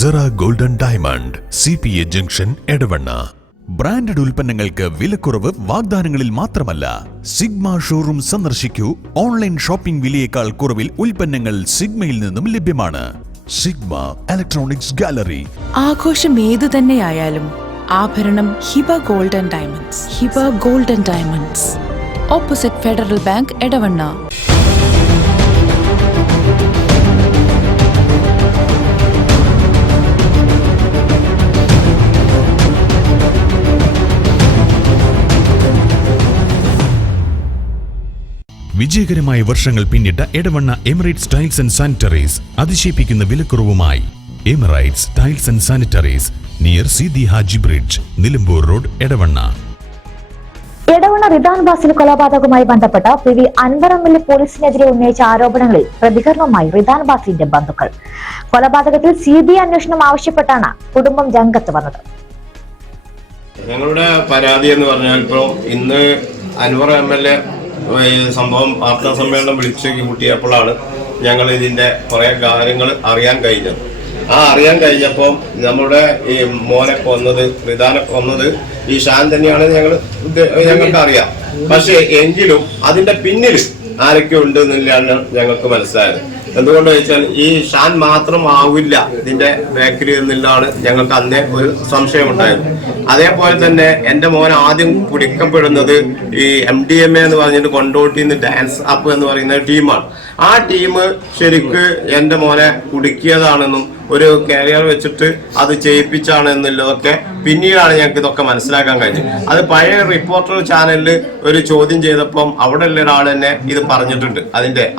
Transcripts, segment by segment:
Cera golden diamond CPA junction Edavanna. Branded ഉൽപ്പന്നങ്ങൾക്ക് വിലക്കുറവ് വാഗ്ദാനങ്ങളിൽ മാത്രമല്ല, സിഗ്മ ഷോറൂം സന്ദർശിക്കൂ. ഓൺലൈൻ ഷോപ്പിംഗ് വിലയേക്കാൾ കുറവിൽ ഉൽപ്പന്നങ്ങൾ സിഗ്മയിൽ നിന്നും ലഭ്യമാണ്. Sigma electronics gallery. ആഘോഷം ഏതു തന്നെയായാലും ആഭരണം Hiba golden diamonds. Hiba golden diamonds, opposite Federal Bank, Edavanna. വിജയകരമായ വർഷങ്ങൾ പിന്നിട്ട Edavanna Emirates tiles and sanitaries അതിശയിപ്പിക്കുന്ന വിലക്കുറവുമായി. Emirates tiles and sanitaries, near Sidi Haji bridge, Nilambur road, Edavanna. Edavanna Ridan Basil കൊലപാതകവുമായി ബന്ധപ്പെട്ട PV അൻവർ MLA പോലീസിനെതിരെ ഉന്നയിച്ച ആരോപണങ്ങളിൽ പ്രതികരണവുമായി റിദാൻ ബാസിന്റെ ബന്ധുക്കൾ. കൊലപാതകത്തിൽ CBI അന്വേഷണം ആവശ്യപ്പെട്ടാണ് കുടുംബം രംഗത്ത് വന്നത്. ഞങ്ങളുടെ പരാതി എന്ന് പറഞ്ഞാൽ ഇപ്പോൾ ഇന്ന് അൻവർ MLA സംഭവം വാർത്താ സമ്മേളനം വിളിച്ച് കൂട്ടിയപ്പോഴാണ് ഞങ്ങൾ ഇതിന്റെ കുറെ കാര്യങ്ങൾ അറിയാൻ കഴിഞ്ഞത്. അറിയാൻ കഴിഞ്ഞപ്പോൾ നമ്മുടെ ഈ മോനെ കൊന്നത്, റിദാനെ കൊന്നത് ഈ ഷാൻ തന്നെയാണ് ഞങ്ങൾക്ക് അറിയാം. പക്ഷെ എങ്കിലും അതിന്റെ പിന്നിൽ ആരൊക്കെ ഉണ്ട് എന്നുള്ളതാണ് ഞങ്ങൾക്ക് മനസ്സിലായത്. എന്തുകൊണ്ട് വെച്ചാൽ ഈ ഷാൻ മാത്രം ആവില്ല ഇതിന്റെ ബാക്കിൽ എന്നുള്ളതാണ് ഞങ്ങൾക്ക് അന്നേ ഒരു സംശയമുണ്ടായത്. അതേപോലെ തന്നെ എന്റെ മോൻ ആദ്യം പിടിക്കപ്പെടുന്നത് ഈ MDMA എന്ന് പറഞ്ഞിട്ട് കൊണ്ടോട്ടിന്ന് ഡാൻസ് അപ്പ് എന്ന് പറയുന്ന ടീമാണ്. ആ ടീം ശരിക്ക് എന്റെ മോനെ കുടുക്കിയതാണെന്നും ഒരു കാരിയർ വെച്ചിട്ട് അത് ചെയ്യിപ്പിച്ചാണ് എന്നുള്ളതൊക്കെ പിന്നീടാണ് ഞങ്ങൾക്ക് ഇതൊക്കെ മനസ്സിലാക്കാൻ കഴിഞ്ഞത്. അത് പഴയ റിപ്പോർട്ടർ ചാനലിൽ ഒരു ചോദ്യം ചെയ്തപ്പം അവിടെ ഉള്ള ഒരാൾ തന്നെ ഇത് പറഞ്ഞിട്ടുണ്ട്.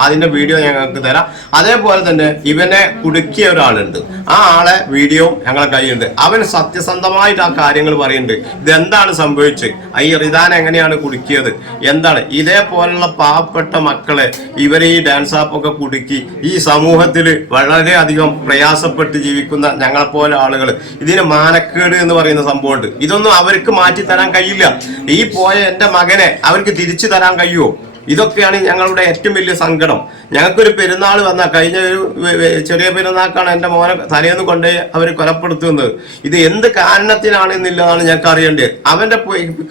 അതിന്റെ വീഡിയോ ഞങ്ങൾക്ക് തരാം. അതേപോലെ തന്നെ ഇവനെ കുടുക്കിയ ഒരാളുണ്ട്, ആ ആളെ വീഡിയോ ഞങ്ങളെ കയ്യിലുണ്ട്. അവൻ സത്യസന്ധമായിട്ട് ആ കാര്യങ്ങൾ പറയുന്നുണ്ട്. ഇതെന്താണ് സംഭവിച്ചത്, ഈ റിദാൻ എങ്ങനെയാണ് കുടുക്കിയത്, എന്താണ്. ഇതേപോലുള്ള പാവപ്പെട്ട മക്കളെ ഇവരെ ഈ ഡാൻസ് ആപ്പൊക്കെ കുടുക്കി ഈ സമൂഹത്തിൽ വളരെയധികം പ്രയാസപ്പെട്ട് ജീവിക്കുന്ന ഞങ്ങളെപ്പോലെ ആളുകൾ, ഇതിന് മാനക്കേട് എന്ന് പറയുന്ന സംഭവമുണ്ട്. ഇതൊന്നും അവർക്ക് മാറ്റി തരാൻ കഴിയില്ല. ഈ പോയ എന്റെ മകനെ അവർക്ക് തിരിച്ചു തരാൻ കഴിയുമോ? ഇതൊക്കെയാണ് ഞങ്ങളുടെ ഏറ്റവും വലിയ സങ്കടം. ഞങ്ങൾക്കൊരു പെരുന്നാൾ വന്നാൽ, കഴിഞ്ഞ ഒരു ചെറിയ പെരുന്നാൾക്കാണ് എന്റെ മോനെ തലേന്ന് കൊണ്ടുപോയി അവർ കൊലപ്പെടുത്തുന്നത്. ഇത് എന്ത് കാരണത്തിനാണ് എന്നുള്ളതാണ് ഞങ്ങൾക്ക് അറിയേണ്ടത്. അവന്റെ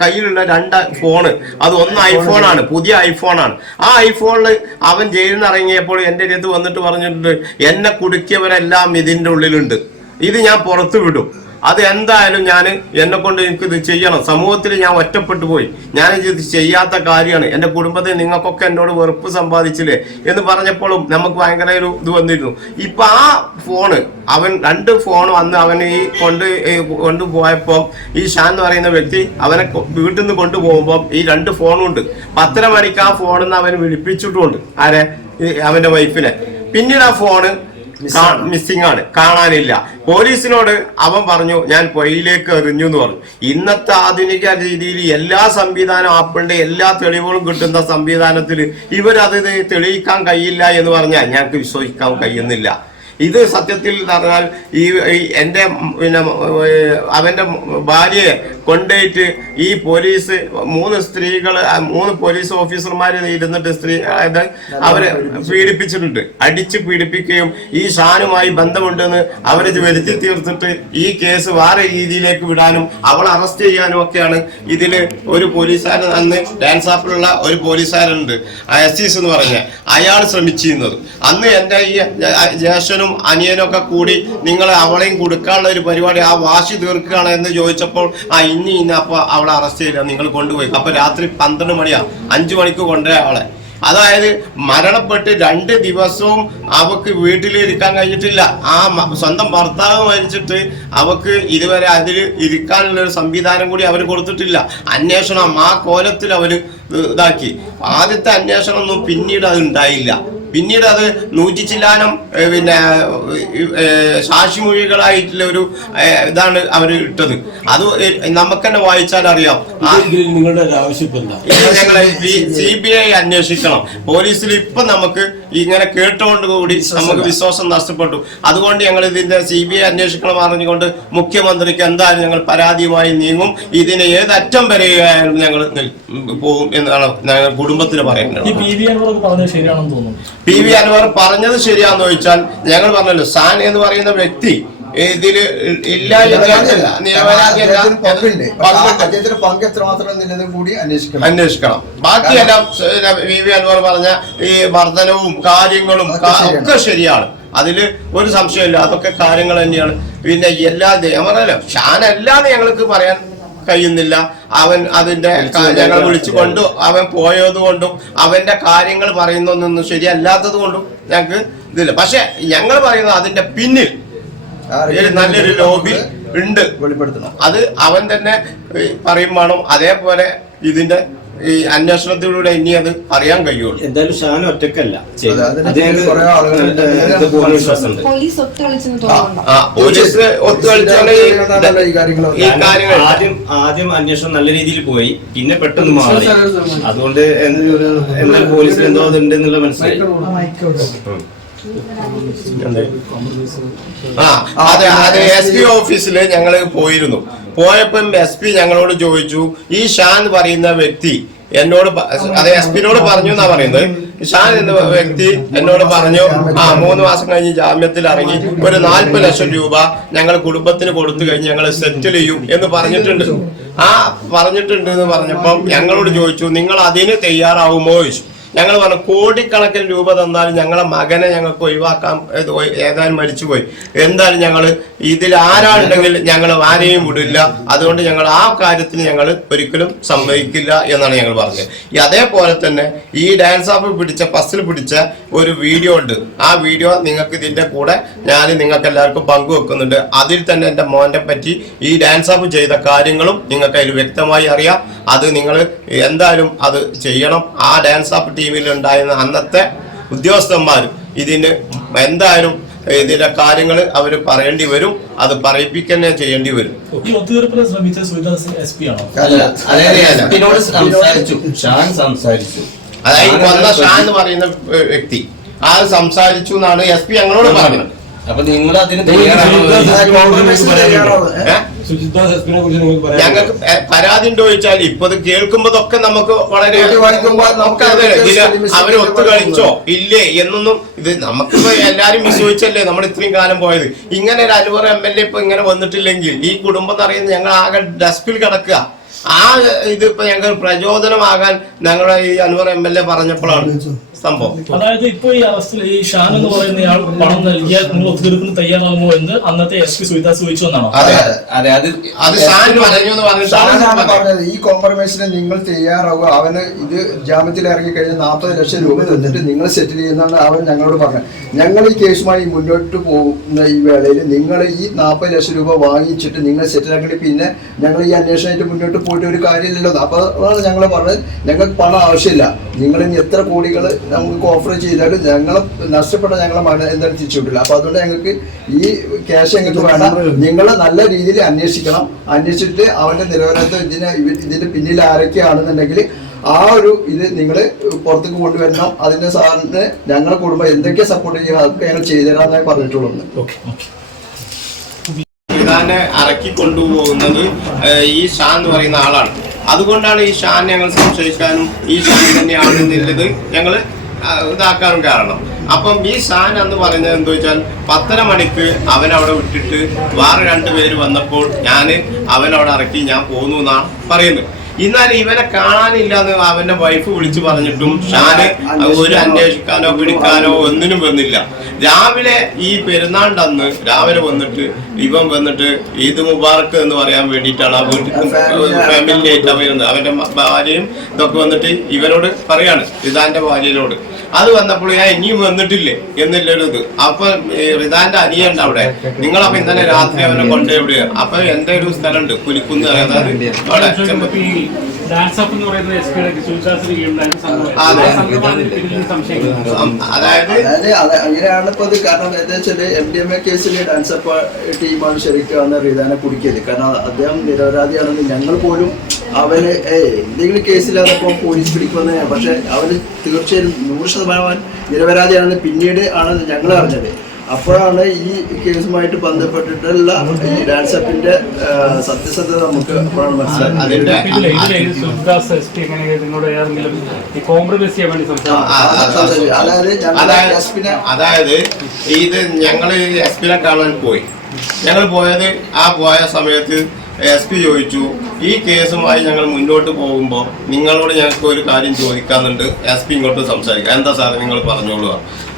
കയ്യിലുള്ള 2 ഫോണ്, അത് ഒന്ന് ഐഫോണാണ്, പുതിയ ഐഫോണാണ്. ആ ഐഫോണിൽ അവൻ ജയിലിൽ നിന്ന് ഇറങ്ങിയപ്പോൾ എന്റെ അടുത്ത് വന്നിട്ട് പറഞ്ഞിട്ടുണ്ട്, എന്നെ കുടുക്കിയവരെല്ലാം ഇതിന്റെ ഉള്ളിലുണ്ട്, ഇത് ഞാൻ പുറത്തു വിടും, അത് എന്തായാലും എന്നെ കൊണ്ട് എനിക്കിത് ചെയ്യണം, സമൂഹത്തിൽ ഞാൻ ഒറ്റപ്പെട്ടു പോയി, ഞാനിത് ചെയ്യാത്ത കാര്യമാണ്, എന്റെ കുടുംബത്തെ നിങ്ങൾക്കൊക്കെ എന്നോട് വെറുപ്പ് സമ്പാദിച്ചില്ലേ എന്ന് പറഞ്ഞപ്പോഴും നമുക്ക് ഭയങ്കര ഒരു ഇത് വന്നിരുന്നു. ഇപ്പൊ ആ ഫോണ് അവൻ 2 ഫോൺ വന്ന് അവന് ഈ കൊണ്ടുപോയപ്പോ ഈ ഷാൻ എന്ന് പറയുന്ന വ്യക്തി അവനെ വീട്ടിൽ നിന്ന് കൊണ്ടുപോകുമ്പോൾ ഈ 2 ഫോണും ഉണ്ട്. 10:30 മണിക്ക് ആ ഫോണിൽ നിന്ന് അവന് വിളിപ്പിച്ചിട്ടുമുണ്ട് ആരെ, അവന്റെ വൈഫിനെ. പിന്നീട് ആ ഫോണ് മിസ്സിംഗ് ആണ്, കാണാനില്ല. പോലീസിനോട് അവൻ പറഞ്ഞു ഞാൻ പൊയിലേക്ക് എറിഞ്ഞു എന്ന് പറഞ്ഞു. ഇന്നത്തെ ആധുനിക രീതിയിൽ എല്ലാ സംവിധാനം, ആപ്പിളിന്റെ എല്ലാ തെളിവുകളും കിട്ടുന്ന സംവിധാനത്തിൽ ഇവരത് തെളിയിക്കാൻ കഴിയില്ല എന്ന് പറഞ്ഞാൽ ഞങ്ങൾക്ക് വിശ്വസിക്കാൻ കഴിയുന്നില്ല. ഇത് സത്യത്തിൽ പറഞ്ഞാൽ എന്റെ അവന്റെ ഭാര്യയെ കൊണ്ടുപോയിട്ട് ഈ പോലീസ് 3 പോലീസ് ഓഫീസർമാർ ഇരുന്നിട്ട് അവരെ പീഡിപ്പിച്ചിട്ടുണ്ട്. അടിച്ച് പീഡിപ്പിക്കുകയും ഈ ഷാനുമായി ബന്ധമുണ്ടെന്ന് അവരെ വരുത്തി തീർത്തിട്ട് ഈ കേസ് വേറെ രീതിയിലേക്ക് വിടാനും അവളെ അറസ്റ്റ് ചെയ്യാനും ഒക്കെയാണ് ഇതില് ഒരു പോലീസുകാരൻ, അന്ന് ഡാൻസ് ആപ്പിലുള്ള ഒരു പോലീസുകാരുണ്ട് അസീസ് എന്ന് പറഞ്ഞ, അയാൾ ശ്രമിച്ചിരുന്നത്. അന്ന് എന്റെ ഈ ജ്യേഷ്ഠനും അനിയനും ഒക്കെ കൂടി നിങ്ങൾ അവളെയും കൊടുക്കാനുള്ള ഒരു പരിപാടി, ആ വാശി തീർക്കുകയാണ് എന്ന് ചോദിച്ചപ്പോൾ അപ്പൊ അവളെ അറസ്റ്റ് ചെയ്യില്ല, നിങ്ങൾ കൊണ്ടുപോയി. അപ്പൊ രാത്രി 12 മണിയാ, 5 മണിക്ക് കൊണ്ടുപോയ ആളെ. അതായത് മരണപ്പെട്ട് 2 ദിവസവും അവക്ക് വീട്ടിലിരിക്കാൻ കഴിഞ്ഞിട്ടില്ല. ആ സ്വന്തം ഭർത്താവ് മരിച്ചിട്ട് അവക്ക് ഇതുവരെ അതിൽ ഇരിക്കാനുള്ള ഒരു സംവിധാനം കൂടി അവർ കൊടുത്തിട്ടില്ല. അന്വേഷണം ആ കോലത്തിൽ അവർ ഇതാക്കി. ആദ്യത്തെ അന്വേഷണം ഒന്നും പിന്നീട് അത് ഉണ്ടായില്ല. പിന്നീട് അത് 100 ചില്ലാനം സാക്ഷിമൊഴികളായിട്ടുള്ള ഒരു ഇതാണ് അവർ ഇട്ടത്. അത് നമുക്ക് തന്നെ വായിച്ചാൽ അറിയാം. നിങ്ങളുടെ ആവശ്യം ഞങ്ങളെ CBI അന്വേഷിക്കണം. പോലീസിൽ ഇപ്പൊ നമുക്ക് ഇങ്ങനെ കേട്ടുകൊണ്ട് കൂടി നമുക്ക് വിശ്വാസം നഷ്ടപ്പെട്ടു. അതുകൊണ്ട് ഞങ്ങൾ ഇതിന്റെ CBI അന്വേഷിക്കണം പറഞ്ഞുകൊണ്ട് മുഖ്യമന്ത്രിക്ക് എന്തായാലും ഞങ്ങൾ പരാതിയുമായി നീങ്ങും. ഇതിന് ഏതറ്റം വരെയായാലും ഞങ്ങൾ പോകും എന്നാണ് ഞങ്ങൾ കുടുംബത്തിന് പറയുന്നത്. PV അൻവർ പറഞ്ഞത് ശരിയാണെന്ന് ചോദിച്ചാൽ ഞങ്ങൾ പറഞ്ഞല്ലോ, ഷാൻ എന്ന് പറയുന്ന വ്യക്തി ഇതില് ഇല്ല നിരപരാധിയല്ല അദ്ദേഹത്തിന് പങ്ക് എത്രമാത്രം എന്നുള്ളതും കൂടി അന്വേഷിക്കണം. ബാക്കിയെല്ലാം വി അൻവർ പറഞ്ഞ ഈ മർദ്ദനവും കാര്യങ്ങളും ഒക്കെ ശരിയാണ്, അതില് ഒരു സംശയമില്ല, അതൊക്കെ കാര്യങ്ങൾ തന്നെയാണ്. പിന്നെ എല്ലാ പറഞ്ഞല്ലോ ഷാൻ അല്ലാതെ ഞങ്ങൾക്ക് പറയാൻ കഴിയുന്നില്ല. അവൻ അതിന്റെ ഞങ്ങൾ വിളിച്ചു കൊണ്ടും അവൻ പോയത് കൊണ്ടും അവന്റെ കാര്യങ്ങൾ പറയുന്നൊന്നും ശരിയല്ലാത്തത് കൊണ്ടും ഞങ്ങൾക്ക് ഇതില്ല. പക്ഷെ ഞങ്ങൾ പറയുന്നത് അതിന്റെ പിന്നിൽ നല്ലൊരു ലോബി ഉണ്ട്, വെളിപ്പെടുത്തണം. അത് അവൻ തന്നെ പറയും വേണം. അതേപോലെ ഇതിന്റെ ഈ അന്വേഷണത്തിലൂടെ ഇനി അത് അറിയാൻ കഴിയുള്ളൂ. എന്തായാലും ഷാൻ ഒറ്റക്കല്ല, പോലീസ് ഒത്തുകളിച്ചാണ് ഈ കാര്യങ്ങൾ. ആദ്യം അന്വേഷണം നല്ല രീതിയിൽ പോയി, പിന്നെ പെട്ടെന്ന് മാറി. അതുകൊണ്ട് എന്തായാലും പോലീസിൽ എന്തോ ഉണ്ടെന്നുള്ള മനസ്സിലായി. അതെ, SP ഓഫീസില് ഞങ്ങൾ പോയിരുന്നു. പോയപ്പം SP ഞങ്ങളോട് ചോദിച്ചു, ഈ ഷാൻ പറയുന്ന വ്യക്തി എന്നോട്, അതെ SP-നോട് പറഞ്ഞു എന്നാ പറയുന്നത്. ഷാൻ എന്ന വ്യക്തി എന്നോട് പറഞ്ഞു, 3 മാസം കഴിഞ്ഞ് ജാമ്യത്തിൽ ഇറങ്ങി ഒരു 40 ലക്ഷം രൂപ ഞങ്ങൾ കുടുംബത്തിന് കൊടുത്തു കഴിഞ്ഞ് ഞങ്ങൾ സെറ്റിൽ ചെയ്യും എന്ന് പറഞ്ഞിട്ടുണ്ട്. പറഞ്ഞിട്ടുണ്ട് എന്ന് പറഞ്ഞപ്പം ഞങ്ങളോട് ചോദിച്ചു, നിങ്ങൾ അതിന് തയ്യാറാവുമോ ചോദിച്ചു. ഞങ്ങൾ പറഞ്ഞു, കോടിക്കണക്കിന് രൂപ തന്നാലും ഞങ്ങളെ മകനെ ഞങ്ങൾക്ക് ഒഴിവാക്കാൻ, ഏതായാലും മരിച്ചുപോയി, എന്തായാലും ഞങ്ങൾ ഇതിൽ ആരാളുണ്ടെങ്കിൽ ഞങ്ങൾ ആരെയും വിടില്ല. അതുകൊണ്ട് ഞങ്ങൾ ആ കാര്യത്തിന് ഞങ്ങൾ ഒരിക്കലും സമ്മതിക്കില്ല എന്നാണ് ഞങ്ങൾ പറഞ്ഞത്. അതേപോലെ തന്നെ ഈ ഡാൻസ് ഓഫ് പിടിച്ച പസിൽ പിടിച്ച ഒരു വീഡിയോ ഉണ്ട്. ആ വീഡിയോ നിങ്ങൾക്ക് ഇതിന്റെ കൂടെ ഞാൻ നിങ്ങൾക്ക് എല്ലാവർക്കും പങ്കുവെക്കുന്നുണ്ട്. അതിൽ തന്നെ എൻ്റെ മോനെ പറ്റി ഈ ഡാൻസ് ഓഫ് ചെയ്ത കാര്യങ്ങളും നിങ്ങൾക്ക് അതിൽ വ്യക്തമായി അറിയാം. അത് നിങ്ങൾ എന്തായാലും അത് ചെയ്യണം. ആ ഡാൻസ് ഓഫ് ടീമിൽ ഉണ്ടായിരുന്ന അന്നത്തെ ഉദ്യോഗസ്ഥന്മാർ ഇതിന് എന്തായാലും ഇതിന്റെ കാര്യങ്ങൾ അവർ പറയേണ്ടി വരും, അത് പറയിപ്പിക്കന്നെ ചെയ്യേണ്ടി വരും. അതായത് കൊന്ന ഷാൻ എന്ന് പറയുന്ന വ്യക്തി അത് സംസാരിച്ചു എന്നാണ് SP ഞങ്ങളോട് പറഞ്ഞത്. അപ്പൊ നിങ്ങൾ അതിന് ഞങ്ങൾക്ക് പരാതി ഉണ്ടോ ചോദിച്ചാൽ ഇപ്പൊ ഇത് കേൾക്കുമ്പോഴൊക്കെ നമുക്ക് വളരെ അവര് ഒത്തുകളിച്ചോ ഇല്ലേ എന്നൊന്നും ഇത് നമുക്കിപ്പോ എല്ലാരും വിശ്വസിച്ചല്ലേ നമ്മൾ ഇത്രയും കാലം പോയത്. ഇങ്ങനെ ഒരു അൻവർ MLA ഇപ്പൊ ഇങ്ങനെ വന്നിട്ടില്ലെങ്കിൽ ഈ കുടുംബം എന്ന് പറയുന്നത് ഞങ്ങൾ ആകെ ഡസ്പിൽ കിടക്കുക. ഇതിപ്പോ ഞങ്ങൾ പ്രചോദനമാകാൻ ഞങ്ങളുടെ ഈ അൻവർ MLA പറഞ്ഞപ്പോഴാണ് സംഭവം. അതായത് ഇപ്പൊ ഈ അവസ്ഥയിൽ ഈ ഷാൻ എന്ന് പറയുന്ന ആൾ പണം നൽകിയാൽ നിങ്ങൾ ഒത്തുതീർപ്പിന് തയ്യാറാകുമോ എന്ന് അന്നത്തെ SP സുവിദാസ് ചോദിച്ചു എന്നാണോ? ഈ കോംപ്രമൈസിന് നിങ്ങൾ തയ്യാറാവുക, അവന് ഇത് ജാമ്യത്തിൽ ഇറങ്ങി കഴിഞ്ഞ 40 ലക്ഷം രൂപ തന്നിട്ട് നിങ്ങൾ സെറ്റിൽ ചെയ്യുന്നതാണ് അവൻ ഞങ്ങളോട് പറഞ്ഞത്. ഞങ്ങൾ ഈ കേസുമായി മുന്നോട്ട് പോകുന്ന ഈ വേളയിൽ നിങ്ങൾ ഈ 40 ലക്ഷം രൂപ വാങ്ങിച്ചിട്ട് നിങ്ങൾ സെറ്റിലാക്കി പിന്നെ ഞങ്ങൾ ഈ അന്വേഷണമായിട്ട് മുന്നോട്ട് പോയിട്ട് ഒരു കാര്യമില്ലല്ലോ. അപ്പൊ ഞങ്ങൾ പറഞ്ഞത് ഞങ്ങൾക്ക് പണം ആവശ്യമില്ല, നിങ്ങൾ ഇനി എത്ര കോടികൾ നമുക്ക് ഓഫർ ചെയ്താലും ഞങ്ങളെ നഷ്ടപ്പെട്ട ഞങ്ങളെ മകൻ എന്തായാലും തിരിച്ചു കിട്ടില്ല. അപ്പൊ അതുകൊണ്ട് ഞങ്ങൾക്ക് ഈ ക്യാഷ് ഞങ്ങൾക്ക് വേണം. നിങ്ങൾ നല്ല രീതിയിൽ അന്വേഷിക്കണം. അന്വേഷിച്ചിട്ട് അവന്റെ നിരവരാധിത്വം ഇതിന്റെ പിന്നിൽ ആരൊക്കെയാണെന്നുണ്ടെങ്കിൽ ആ ഒരു ഇത് നിങ്ങൾ പുറത്തേക്ക് കൊണ്ടുവരണം. അതിന്റെ സാറിന് ഞങ്ങളുടെ കുടുംബം എന്തൊക്കെ സപ്പോർട്ട് ചെയ്യുക അതൊക്കെ ഞങ്ങൾ ചെയ്തുതരാന്നായി പറഞ്ഞിട്ടുള്ളത്. ഇതാനെ ഇറക്കി കൊണ്ടുപോകുന്നത് ഈ ഷാൻ എന്ന് പറയുന്ന ആളാണ്. അതുകൊണ്ടാണ് ഈ ഷാൻ ഞങ്ങൾ സംശയിക്കാനും ഈ ഷാൻ തന്നെയാണെന്നുള്ളത് ഞങ്ങൾ ഇതാക്കാനും കാരണം. അപ്പം ഈ ഷാൻ എന്ന് പറയുന്നത് എന്താ വെച്ചാൽ 10:30 മണിക്ക് അവനവിടെ വിട്ടിട്ട് വേറെ 2 പേര് വന്നപ്പോൾ അവനവിടെ ഇറക്കി ഞാൻ പോന്നു എന്നാണ് പറയുന്നത്. എന്നാൽ ഇവനെ കാണാനില്ല എന്ന് അവന്റെ വൈഫ് വിളിച്ചു പറഞ്ഞിട്ടും ഷാന് ഒരു അന്വേഷിക്കാനോ പിടിക്കാനോ ഒന്നിനും വന്നില്ല. രാവിലെ ഈ പെരുന്നാളിന്റെ അന്ന് രാവിലെ വന്നിട്ട് ഇവൻ വന്നിട്ട് ഈദ് മുബാറക്ക് എന്ന് പറയാൻ വേണ്ടിയിട്ടാണ് ആ വീട്ടിൽ ഫാമിലി ആയിട്ട് വരുന്നത്. അവന്റെ ഭാര്യയും ഇതൊക്കെ വന്നിട്ട് ഇവനോട് പറയാണ്, റിദാന്റെ ഭാര്യയോട്. അത് വന്നപ്പോൾ ഞാൻ ഇനിയും വന്നിട്ടില്ലേ എന്നുള്ളൊരു ഇത്. അപ്പൊ റിദാന്റെ അനിയുണ്ട് അവിടെ. നിങ്ങളപ്പൊ ഇന്നലെ രാത്രി അവനെ കൊണ്ടുപോയി. അപ്പൊ എന്റെ ഒരു സ്ഥലമുണ്ട് പുലിക്കുന്ന്, അതായത് അങ്ങനെയാണ് ഇപ്പൊ അത്. കാരണം എന്താ വെച്ചാല് MDMA കേസിലെ ഡാൻസപ്പ് ടീമാണ് ശരിക്കും റിദാനെ കുടിക്കല്. കാരണം അദ്ദേഹം നിരപരാധിയാണെന്ന് ഞങ്ങൾ പോലും അവന് എന്തെങ്കിലും കേസിലാണിപ്പോ പോലീസ് പിടിക്കുന്നത്. പക്ഷെ അവന് തീർച്ചയായും 100% നിരപരാധിയാണെന്ന് പിന്നീട് ആണ് ഞങ്ങൾ അറിഞ്ഞത്. അപ്പോഴാണ് ഈ കേസുമായിട്ട് ബന്ധപ്പെട്ടിട്ടുള്ള ഈ ഡാൻസപ്പിന്റെ സത്യസന്ധത നമുക്ക് അപ്പോഴാണ് മനസ്സിലായത്. അതായത് ഇത് ഞങ്ങൾ SP-നെ കാണാൻ പോയി. ഞങ്ങൾ പോയത് പോയ സമയത്ത് SP ചോദിച്ചു, ഈ കേസുമായി ഞങ്ങൾ മുന്നോട്ട് പോകുമ്പോൾ നിങ്ങളോട് ഞങ്ങൾക്ക് ഒരു കാര്യം ചോദിക്കാനുണ്ട്, SP ഇങ്ങോട്ട് സംസാരിക്കാം, എന്താ സാറേ നിങ്ങൾ പറഞ്ഞോളൂ.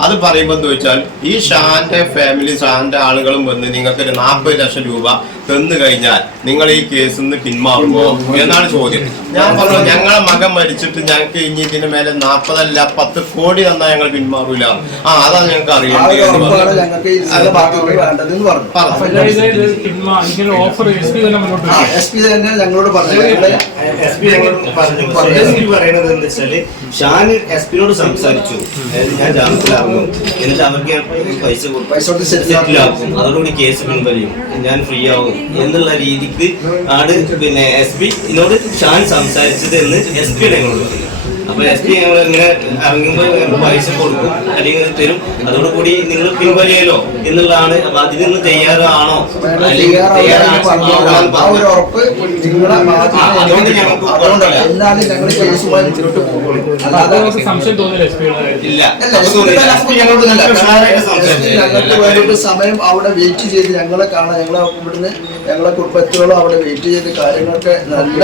അത് പറയുമ്പോൾ എന്താ വെച്ചാൽ ഈ ഷാന്റെ ഫാമിലി, ഷാന്റെ ആളുകളും വന്ന് നിങ്ങൾക്ക് 40 ലക്ഷം രൂപ തന്നു കഴിഞ്ഞാൽ നിങ്ങൾ ഈ കേസിൽ നിന്ന് പിന്മാറുമോ എന്നാണ് ചോദ്യം. ഞാൻ പറഞ്ഞു, ഞങ്ങളെ മകൻ മരിച്ചിട്ട് ഞങ്ങൾക്ക് ഇനി ഇതിന് മേലെ 40 അല്ല 10 കോടി തന്നാൽ ഞങ്ങൾ പിന്മാറൂല. അതാ ഞങ്ങൾക്ക് അറിയേണ്ടത്. ഞങ്ങളോട് പറയുന്നത് എന്താ വെച്ചാല് ഷാൻ SP-നോട് സംസാരിച്ചു, ഞാൻ ജാമ്യത്തിലാകും, എന്നിട്ട് അവർക്ക് പൈസ സെറ്റിലാക്കും, അതോടുകൂടി കേസ് പിൻവലിയും, ഞാൻ ഫ്രീ ആകും എന്നുള്ള രീതിക്ക് ആണ് പിന്നെ SP-നോട് ഷാൻ സംസാരിച്ചത് എന്ന് SP-യുടെ ഞങ്ങളോട് പറയും. അപ്പൊ SP ഞങ്ങൾ ഇങ്ങനെ ഇറങ്ങുമ്പോൾ പൈസ കൊടുക്കും അല്ലെങ്കിൽ തരും, അതോടുകൂടി നിങ്ങൾ പിൻവലിയല്ലോ എന്നുള്ളതാണ്. അപ്പൊ അതിൽ നിന്ന് തയ്യാറാണോ അല്ലെങ്കിൽ സംശയം തോന്നില്ല സമയം അവിടെ വെയിറ്റ് ചെയ്ത് ഞങ്ങളെ കാണാൻ, ഞങ്ങളെ ഇവിടുന്ന് ഞങ്ങളെ കുടുംബത്തോളം അവിടെ വെയിറ്റ് ചെയ്ത് കാര്യങ്ങളൊക്കെ നല്ല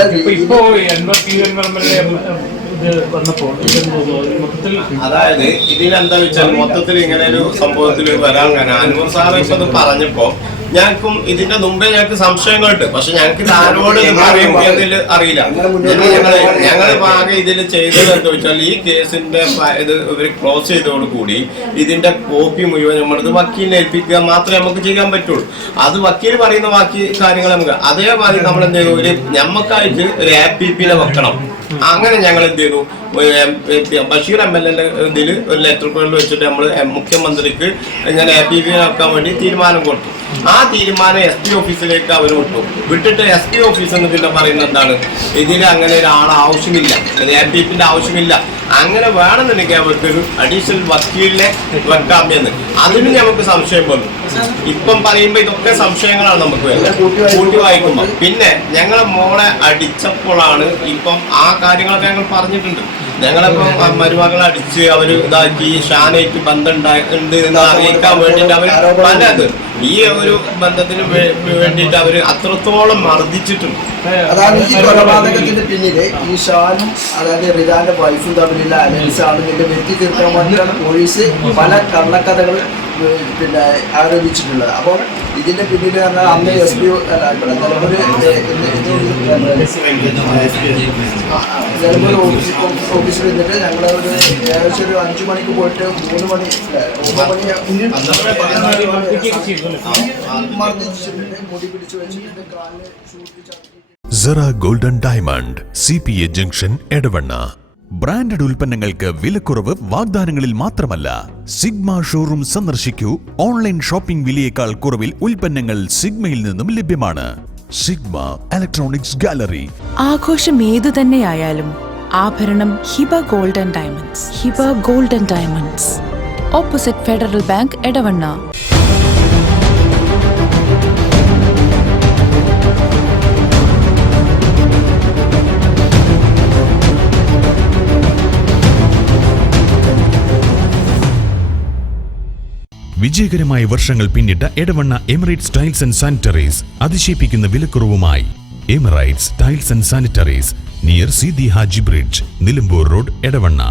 അതായത് ഇതിനെന്താ വെച്ചാൽ മൊത്തത്തിൽ ഇങ്ങനെ ഒരു സംഭവത്തിൽ വരാൻ കാരണം അൻവർ സാറ് ഇപ്പൊ ഇത് പറഞ്ഞപ്പോ ഞങ്ങൾക്കും ഇതിന്റെ മുമ്പേ ഞങ്ങൾക്ക് സംശയങ്ങളുണ്ട്. പക്ഷെ ഞങ്ങൾക്ക് ആരോട് പറയും എന്നതിൽ അറിയില്ല. ഞങ്ങൾ ആകെ ഇതിൽ ചെയ്തത് എന്താ വെച്ചാൽ ഈ കേസിന്റെ ഇത് ഇവർ ക്ലോസ് ചെയ്തതോടുകൂടി ഇതിന്റെ കോപ്പി മുഴുവൻ നമ്മളത് വക്കീലിനെ ഏൽപ്പിക്കുക മാത്രമേ നമുക്ക് ചെയ്യാൻ പറ്റുള്ളൂ. അത് വക്കീൽ പറയുന്ന ബാക്കി കാര്യങ്ങൾ നമുക്ക് അതേമാതിരി നമ്മൾ എന്ത് ചെയ്തു, ഒരു ഞമ്മക്കായിട്ട് ഒരു APP-നെ വെക്കണം. അങ്ങനെ ഞങ്ങൾ എന്ത് ചെയ്തു, ബഷീർ MLA ഇതിൽ ഒരു ലെറ്റർ പേരിൽ വെച്ചിട്ട് നമ്മൾ മുഖ്യമന്ത്രിക്ക് ഇങ്ങനെ APP-നെ വെക്കാൻ വേണ്ടി തീരുമാനം കൊടുത്തു. ആ തീരുമാനം SP ഓഫീസിലേക്ക് അവർ വിട്ടിട്ട് SP ഓഫീസ് എന്ന് പിന്നെ പറയുന്നത് എന്താണ്, ഇതിന് അങ്ങനെ ഒരാൾ ആവശ്യമില്ല, APP-ന്റെ ആവശ്യമില്ല, അങ്ങനെ വേണമെന്നുണ്ടെങ്കിൽ അവർക്കൊരു അഡീഷണൽ വക്കീലിനെ വെക്കാം എന്ന്. അതിന് നമുക്ക് സംശയം വന്നു. ഇപ്പം പറയുമ്പോ ഇതൊക്കെ സംശയങ്ങളാണ് നമുക്ക് കൂട്ടി വായിക്കുമ്പോ. പിന്നെ ഞങ്ങളെ മോളെ അടിച്ചപ്പോഴാണ് ഇപ്പം ആ കാര്യങ്ങളൊക്കെ ഞങ്ങൾ പറഞ്ഞിട്ടുണ്ട്. ഞങ്ങളിപ്പം മരുമകളെ അടിച്ച് അവര് ഇതാക്കി ഷാനായിട്ട് ബന്ധം ഉണ്ട് എന്ന് അറിയിക്കാൻ വേണ്ടിയിട്ട് അവർ പലത് ഈ ഒരു ബന്ധത്തിന് വേണ്ടിയിട്ട് അവര് അത്രത്തോളം മർദ്ദിച്ചിട്ടുണ്ട്. അതാണ് ഈ കൊലപാതകത്തിന്റെ പിന്നില് ഈ ഷാനും അതായത് റിദാന്റെ വൈഫും തമ്മിലുള്ള അലയൻസ് ആണ്. ഇതിന്റെ വ്യക്തി തീർക്കാൻ വേണ്ടിയാണ് പോലീസ് പല കള്ളക്കഥകൾ പിന്നെ ആരോപിച്ചിട്ടുള്ളത്. അപ്പോൾ ഇതിന്റെ പിന്നിൽ പറഞ്ഞാൽ അന്ന് SP നിലമ്പൂർ ഓഫീസിൽ വന്നിട്ട് ഞങ്ങളെ ഒരു ഏകദേശം ഒരു 5 മണിക്ക് പോയിട്ട് 3 മണി 9 മണി മുടി പിടിച്ചു വെച്ചിട്ട് കാലിന് shoot. Sera golden diamond CPA junction Edavanna. Branded ഉൽപ്പന്നങ്ങൾക്ക് വിലക്കുറവ് വാഗ്ദാനങ്ങളിൽ മാത്രമല്ല, സിഗ്മ ഷോറൂം സന്ദർശിക്കൂ. ഓൺലൈൻ ഷോപ്പിംഗ് വിലയേക്കാൾ കുറവിൽ ഉൽപ്പന്നങ്ങൾ സിഗ്മയിൽ നിന്നും ലഭ്യമാണ്. Sigma electronics gallery. ആഘോഷം ഏതു തന്നെയായാലും ആഭരണം Hiba golden diamonds. Hiba golden diamonds, opposite Federal Bank, Edavanna. വിജയകരമായ വർഷങ്ങൾ പിന്നിട്ട Edavanna Emirates tiles and sanitaries അതിശയിപ്പിക്കുന്ന വിലക്കുറവുമായി. Emirates tiles and sanitaries, near Sidi Haji bridge, Nilambur road, Edavanna.